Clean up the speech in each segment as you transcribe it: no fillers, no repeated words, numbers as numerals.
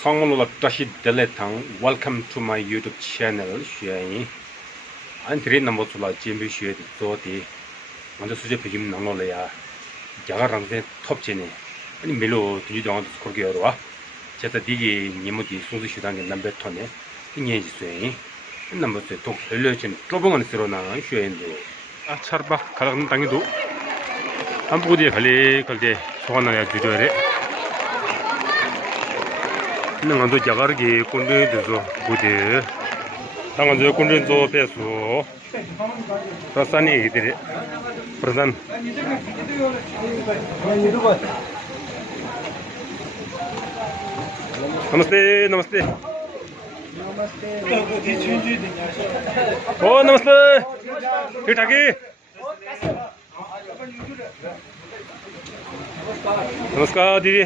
Songolo Tashi Deletang, welcome to my YouTube channel. Shuai Antri Namosula Jimbi Shuai Zodi, on the Suja Pigim Nangolea, Jagarang top chene, and Milo to you down to Skorgiora, Cheta Digi, Nimuti, Suzu Shudan, and number Tone, in Yaji Sway, and number 2 talk relation, Trobong and Serona, Shuai. Charba, Karan Tangido, Ampudi Kali, Kalde, Swana Judore. नंगो जगार के कुंडे दजो बुदे तंगो कुंडे जो peso प्रसानी इधर प्रसान नमस्ते नमस्ते ओ नमस्ते ठीक ठाक ही नमस्कार दीदी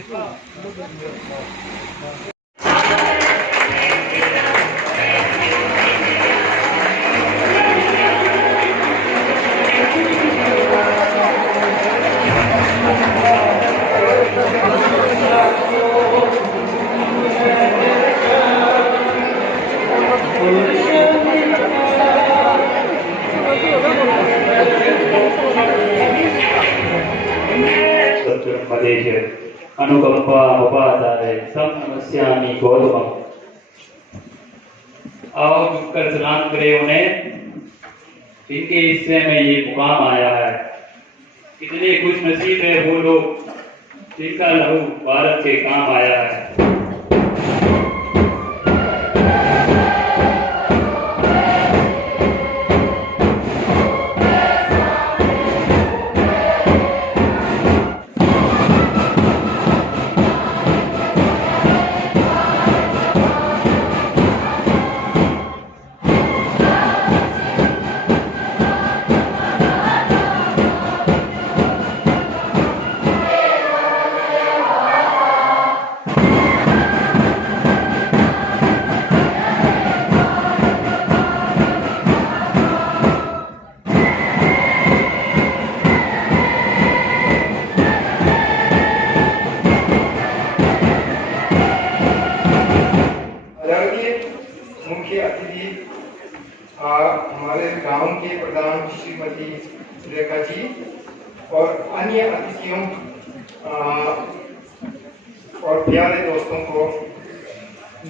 अनुकंपा उपादाय सम नमस्यामि गौतमम। आओ झुककर सलाम करें उन्हें जिनके हिस्से में ये मुकाम आया है। कितने खुश नसीब है वो लोग जिनका लहू भारत के काम आया है। मुख्य अतिथि हमारे गांव के प्रधान श्रीमती रेखा जी और अन्य अतिथियों और प्यारे दोस्तों को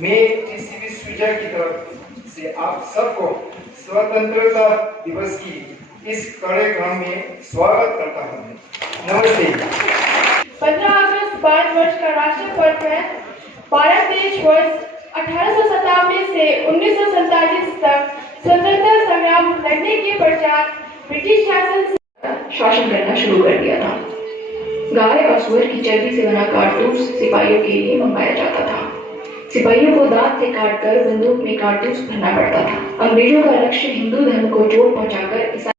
मैं टीसीबी सुजा की तरफ से आप सबको स्वतंत्रता दिवस की इस कार्यक्रम में स्वागत करता हूं। नमस्ते। 15 अगस्त भारत वर्ष का राष्ट्रीय पर्व है। भारत देश वर्ष 1857 से 1947 तक स्वतंत्रता संग्राम लड़ने के पश्चात ब्रिटिश शासन करना शुरू कर दिया था। गाय और सुअर की चर्बी से बना कारतूस सिपाहियों के लिए मंगाया जाता था। सिपाहियों को दांत से काटकर बंदूक में कारतूस भरना पड़ता था। अंग्रेजों का लक्ष्य हिंदू धर्म को चोट पहुंचाकर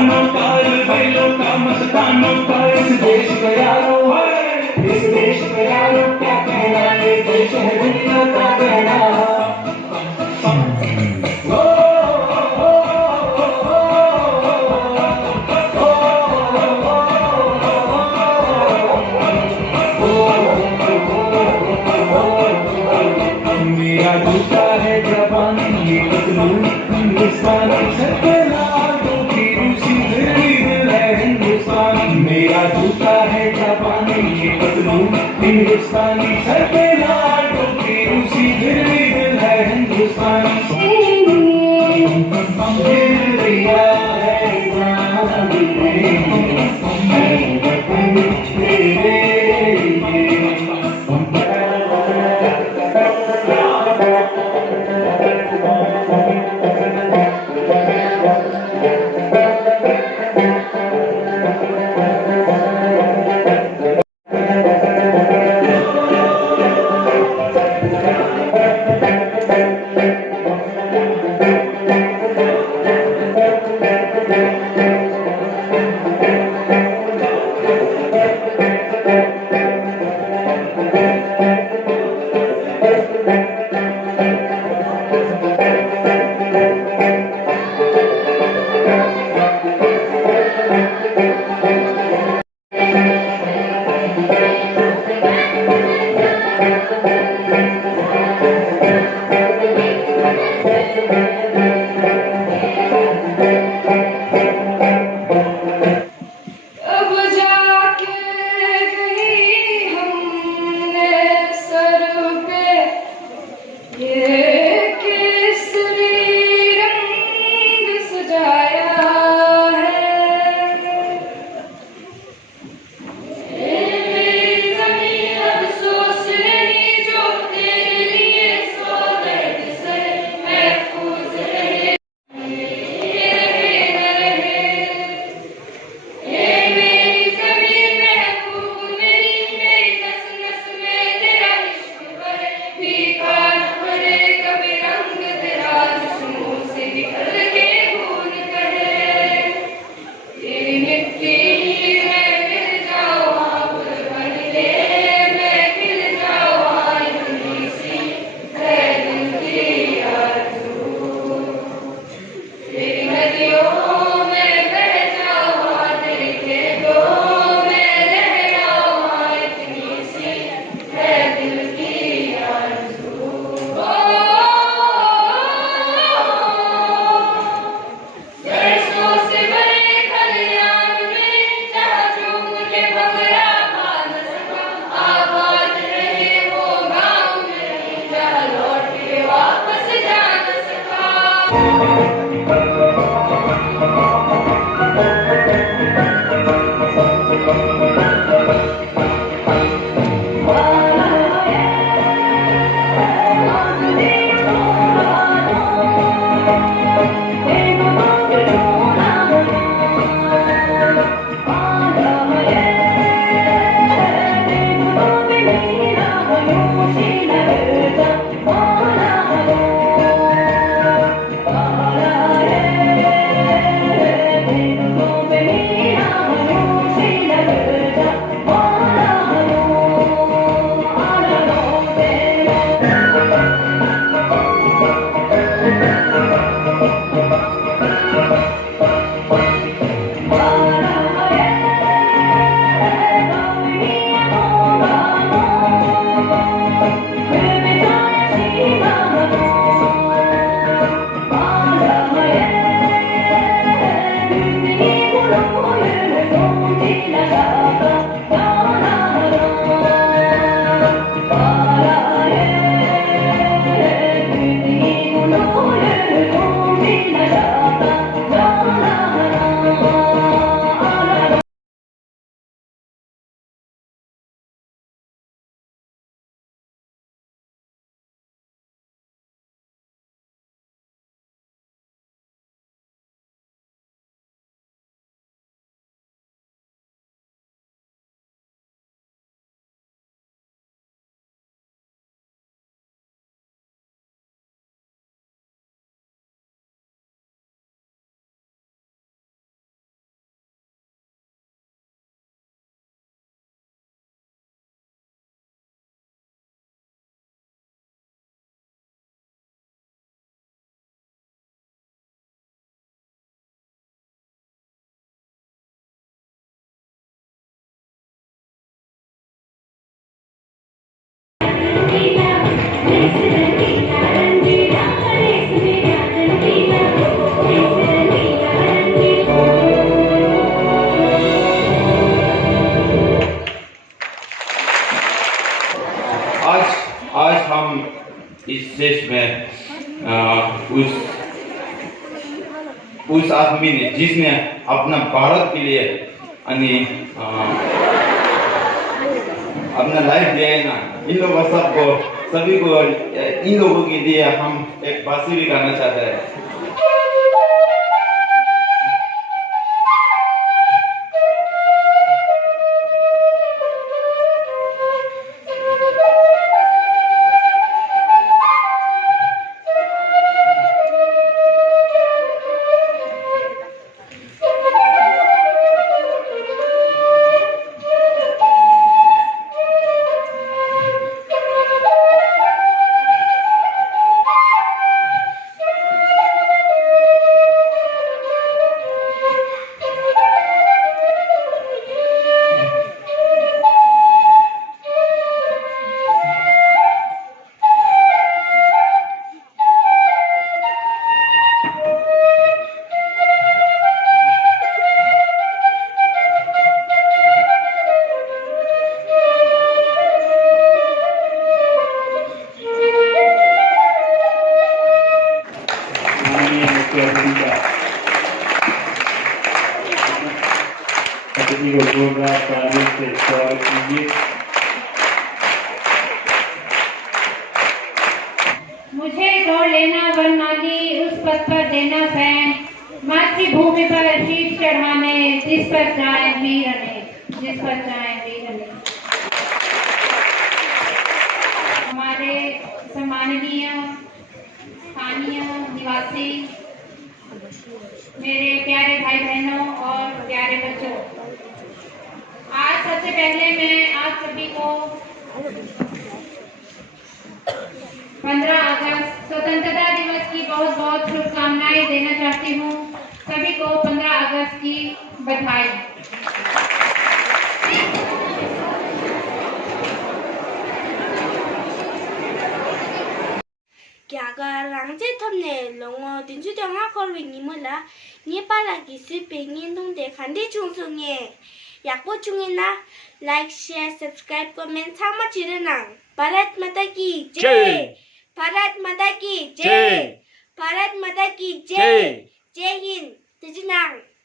जवानों का, भाइयों का, मस्तानों का, इस देश का यारो है, इस देश का यारो क्या कहना, ये देश है दुनिया का कहना। मेरा जूता है जापानी, ये पतलून हिंदुस्तानी, सर पे लाल टोपी रूसी, फिर भी दिल है हिंदुस्तानी। मेरा जूता है जापानी, ये पतलून हिंदुस्तानी, सर पे लाल टोपी रूसी, फिर भी दिल है हिंदुस्तानी। दिल दिया है जान तेरे अब जाके कहीं हमने सर पे ये केसरी रंग सजाया है। मेरी ज़मीं अफ़सोस नहीं जो तेरे लिए सौ दर्द से महफूज रहे। रहे न रहे, ये मेरी ज़मीं महबूब मेरी नस नस में तेरा इश्क भरे, फीका न पड़े कभी रंग तेरा, जिस्मों से निकल के खून कहे। तेरी मिट्टी में मिल जाओ आप बन ले, मैं खिल जाओ वहाँ इतनी सी है दिल की आरज़ू। तेरी नदियों में बह जाओ वहाँ, तेरे खेतों में लहराओ वहाँ, इतनी सी है दिल की आरज़ू। सरसों से भरे खलियान में जहाँ झूम के भंवरा पा न सका, आबाद रहे वो गाँव में जहाँ लौट के वापस जा न सका। उस आदमी ने जिसने अपना भारत के लिए अपना लाइफ दिया है ना, इन लोगों सभी को इन लोगों के लिए हम एक बासी भी गाना चाहते हैं। अतिथि को जोरदार तालियों से स्वागत कीजिए। मुझे दौड़ लेना वनमाली, उस पथ पर देना फैन, मातृभूमि पर शीश चढ़ाने, जिस पर जाए वीर अनेक, जिस पर जाए वीर अनेक। हमारे सम्माननीय स्थानीय निवासी, मेरे प्यारे भाई बहनों और प्यारे बच्चों, आज सबसे पहले मैं आप सभी को 15 अगस्त स्वतंत्रता दिवस की बहुत बहुत शुभकामनाएं देना चाहती हूँ। सभी को 15 अगस्त की बधाई। 랑제 텀네 롱어 딘주정 하거리 니몰라 니빨라기 스페인 동대 간디 중송에 약보 중이나 लाइक शेयर सब्सक्राइब कमेंट थामा चिरनांग भारत माता की जय भारत माता की जय भारत माता की जय जय हिंद तिजनांग